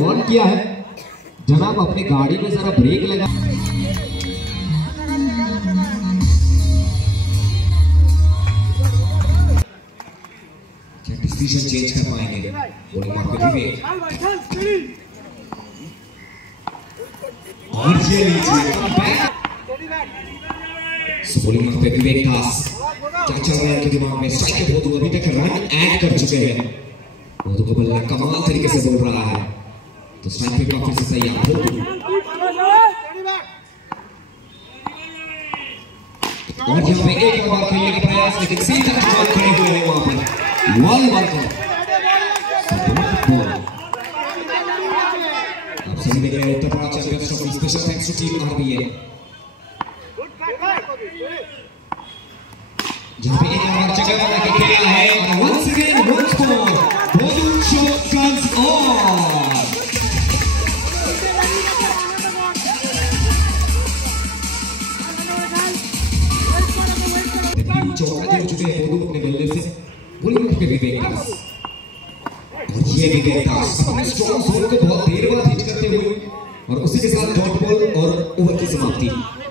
Warn किया है, जनाब अपनी गाड़ी में जरा ब्रेक लगा। क्या डिसीजन चेंज कर पाएंगे बॉलिंग मार्क पे विवेक, और ये लीजिए बॉलिंग मार्क पे विवेक दास। क्या चल रहा है उनके दिमाग में? स्ट्राइक बहुत अभी तक रन ऐड कर चुके हैं। बोधू को बल्ला कमाल तरीके से बोल रहा है, तो स्ट्राइक पे काफी से तैयार हो। और यहाँ पे एक बार खेलने का प्रयास, लेकिन सीधा बॉल खड़े हुए हैं वहां पर वॉल बॉल को। अब सभी देख रहे हैं Uttar Pradesh champions trophy special thanks to team RBA. जहां पे एक बार जगह बना के खेला है और वंस अगेन वन स्कोर, बोधू शॉट कम्स ऑन। चौका दे चुके हैं बोधू अपने बल्ले से, बॉलिंग पे विवेक दास। और ये विवेक दास अपने स्ट्रॉन्ग जोन को बहुत देर बाद हिट करते हुए, और उसी के साथ डॉट बॉल और ओवर की समाप्ति।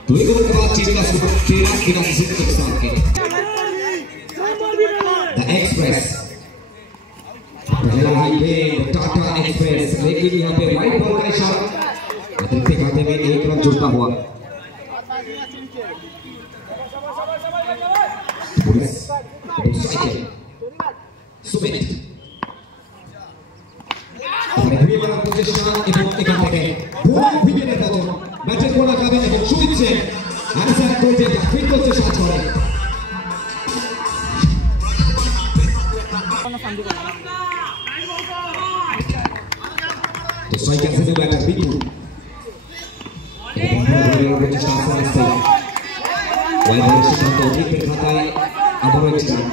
दो ओवर के बाद टीम का स्कोर 13 बिना किसी नुकसान के। द एक्सप्रेस पहला हाईवे टाटा एक्सप्रेस, लेकिन यहाँ पे राइट बॉल का इशारा, देखते खाते में एक रन जुड़ता हुआ। Sumit Bagaimana posisinya ibu ikan teke, buang pinggir itu, baca bola kami ibu Sumitse, Hansa Kolte, Fito Sesatore. Sesuaikan saja baca Bitu. Walaupun Susanto ini berkatai Aborojikan.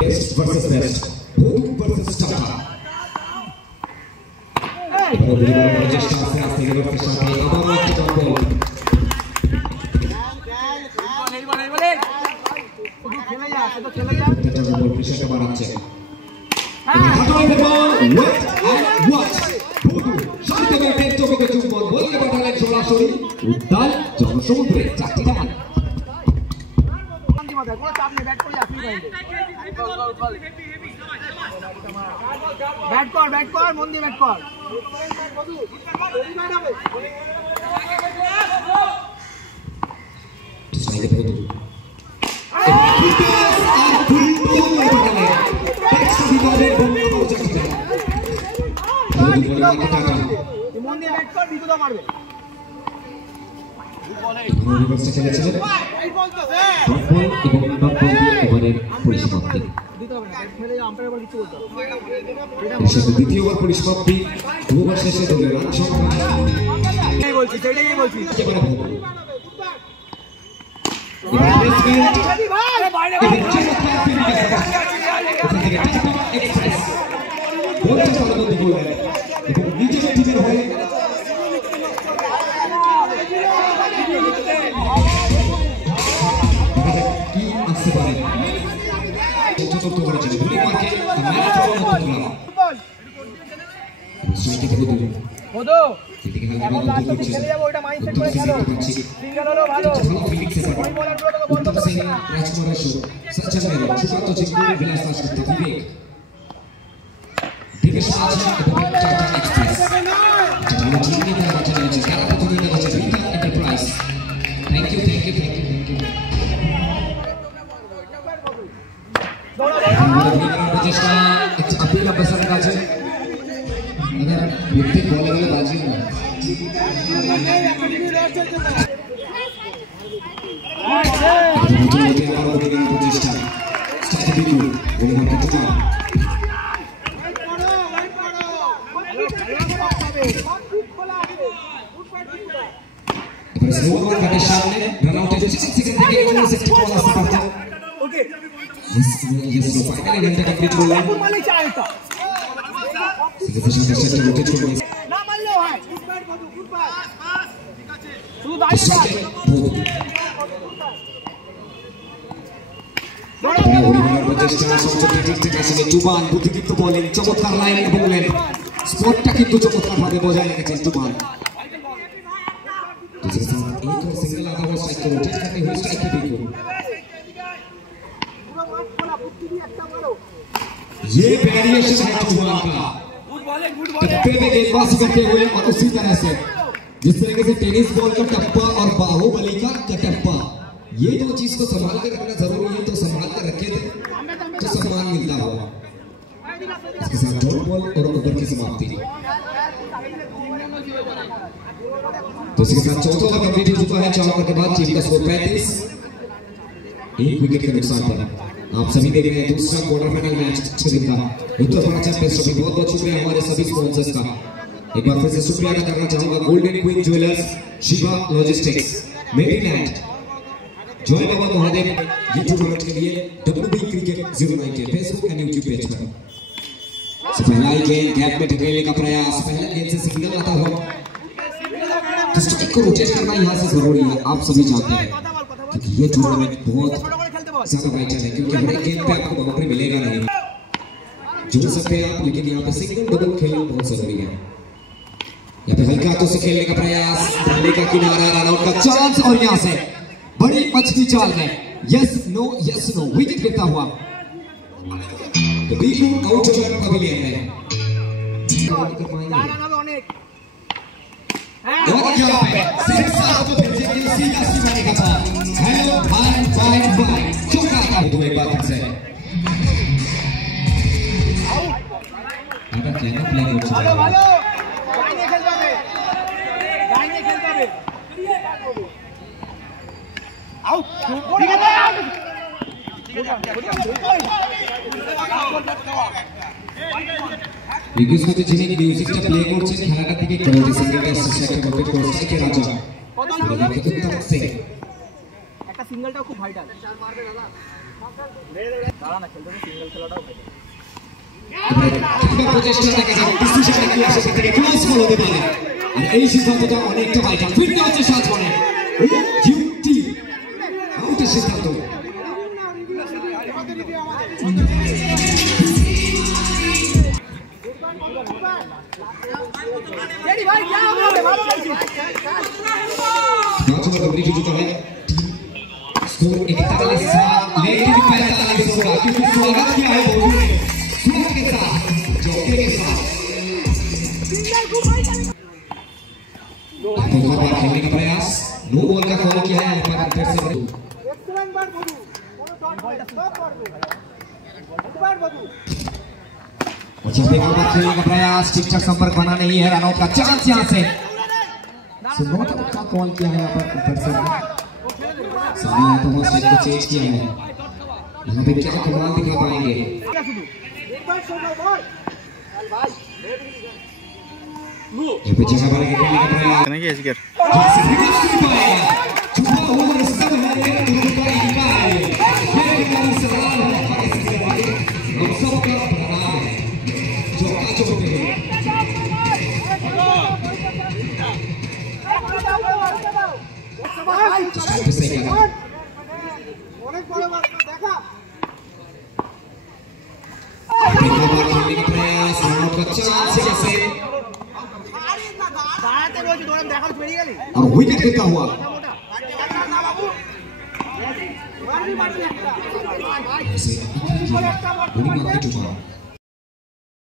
Best versus best, Boom versus Tata. Bagaimana Rajasthan Royals dengan kesalahan Abang Tata ball. Tata ball bisa ke barat cek. Hatul ball, wait and watch. Boom, sampai ke pintu ke jumbo, bola ke batalan sola sori. Udan, jangan sumber, cakti tangan. Bat कर मन दिए bat कर দ্বিতীয় over পরিসমাপ্তি, 2 over শেষে দলের run সংখ্যা নিজের টিমের হয়ে কি আসতে পারে চতুর্থ করেছেন বলি মার্কে এদিকে হালকা চলে যাব, ওটা মাইন্ডসেট করে খেলো। সিঙ্গেল হলো ভালো, ভালো ফিলিংস এ পারে উত্তম সিং, রাজকুমার শো, সচ্চন মেরো, সুকান্ত চিঙ্গুর, বিলাস দাশগুপ্ত, বিবেক দিবেশ আছে এবং টাটা এক্সপ্রেস। ভালো জিততে তারা চলে যাচ্ছে, তারা প্রতিনিধি হচ্ছে return enterprise. Thank you thank you thank you thank you. প্রচেষ্টা আপিল অবসরের কাছে ব্যক্তি বলে গেলে বাজি না। প্রচেষ্টা সামনে রান আউটের 6 সেকেন্ড থেকে অন্য সেক্টর বল আসতে পারত। ওকে ইয়েস ফাইনালি রানটা কমপ্লিট করলেন। সিলেকশন টেস্টে রোটেট করে না মারলেও হয়। গুড পাস ঠিক আছে। টুবান বুদ্ধিদীপ্ত বোলিং, চমৎকার লাইন এবং লেন্থ, স্পটটা কিন্তু চমৎকারভাবে বজায় রেখেছেন টুবান। एक और सिंगल आधा ओवर स्ट्राइक को रोटेट करते हुए स्ट्राइक पे देखो, ये वेरिएशन है टुबान का टप्पे पे गेंदबाजी करते हुए, और उसी तरह से जिस तरीके से टेनिस बॉल का टप्पा और बाहुबली का टप्पा, ये दो चीज को संभाल कर रखना जरूरी है। तो संभाल कर रखे थे तो सम्मान मिलता होगा। इसके साथ डॉट बॉल और ओवर की समाप्ति। तो इसके साथ चौथा ओवर कंप्लीट हो चुका है। 4 ओवर के बाद टीम का स्कोर 35, 1 विकेट के नुकसान पर। आप सभी देख रहे हैं दूसरा क्वार्टर फाइनल मैच छठवीं का उत्तराखंड चैंपियंस ट्रॉफी। बहुत बहुत शुक्रिया हमारे सभी स्पॉन्सर्स का। एक बार फिर से शुक्रिया अदा करना चाहूंगा golden queen jewellers, Shiva logistics, Maryland, जॉय बाबा महादेव ये टूर्नामेंट के लिए WB क्रिकेट 09 के फेसबुक एंड यूट्यूब पेज पर। पहला गेंद गैप में ढकेलने का प्रयास, पहला गेंद से सिग्नल आता हो तो स्ट्राइक को रोटेट करना यहां से जरूरी है। आप सभी जानते हैं क्योंकि ये टूर्नामेंट बहुत ज्यादा वाइटल है, क्योंकि हर एक गेंद पे आपको बाउंड्री मिलेगा नहीं, जोड़ सकते हैं आप, लेकिन यहाँ पे सिंगल डबल खेलना बहुत जरूरी है। यहाँ पे हल्का हाथों से खेलने का प्रयास, डंडे का किनारा, रन आउट का चांस, और यहाँ से बड़ी मछली चाल में यस नो विकेट गिरता हुआ तो बीच में आउट हो जाने का भी लिया है। और यहाँ पे सीधा सीधा निकलता हेलो बाय चौका का दो एक बार से आता क्या ना प्ले हो चुका है। गाइने खेलता है आउट ठीक है বিকজ হচ্ছে যিনি মিউজিকটা প্লে করছেন খেলাটা থেকে করেছে সিঙ্গেলটা সিস্টেমে কমপ্লিট করছে কে রাজা উত্তম সিং। একটা সিঙ্গেলটাও খুব ভাইটাল, চার মারবে দাদা দাঁড়া না, খেলতে সিঙ্গেল খেলাটাও ভাইটাল। এবার প্রচেষ্টা দেখা যায় ডিসিশনটা কি আসে সেটা থেকে ক্লোজ ফলো হতে পারে, আর এই সিদ্ধান্তটা অনেকটা ভাইটাল। ফিরতে হচ্ছে সাত বলে ডিউটি আউটের সিদ্ধান্ত। भाई क्या हो गया मैच में कंप्लीट हो चुका है। स्कोर 41 लेकिन 45 होगा, क्योंकि स्वागत किया है बोलू ने स्वागत के साथ जोके के साथ बार खेलने का प्रयास, नो बॉल का कॉल किया है पर फिर से एक्सीलेंट बार बोलू बॉलটা स्टॉप कर दो बार बोलू। अच्छा देखो बार खेलने का प्रयास, ठीक ठाक संपर्क बना नहीं है, रन आउट का चांस यहां से नॉट आउट का कॉल किया है यहाँ पर ऊपर से सामने तो वो स्ट्राइक को चेंज किया है। यहाँ पे क्या कमाल दिखा पाएंगे। ये पे जगह बना के खेलने का प्रयास नहीं किया जिगर जैसे भी नहीं पाएगा छुपा हुआ रास्ता है ये तो पाएगा ये कितना सवाल है हम सब का प्रणाम है जो का चोटे हैं सही कहा अनेक बड़ा बात देखा देखो बार खेलने का प्रयास, रन आउट का चांस जैसे और विकेट गिरता हुआ ऐसे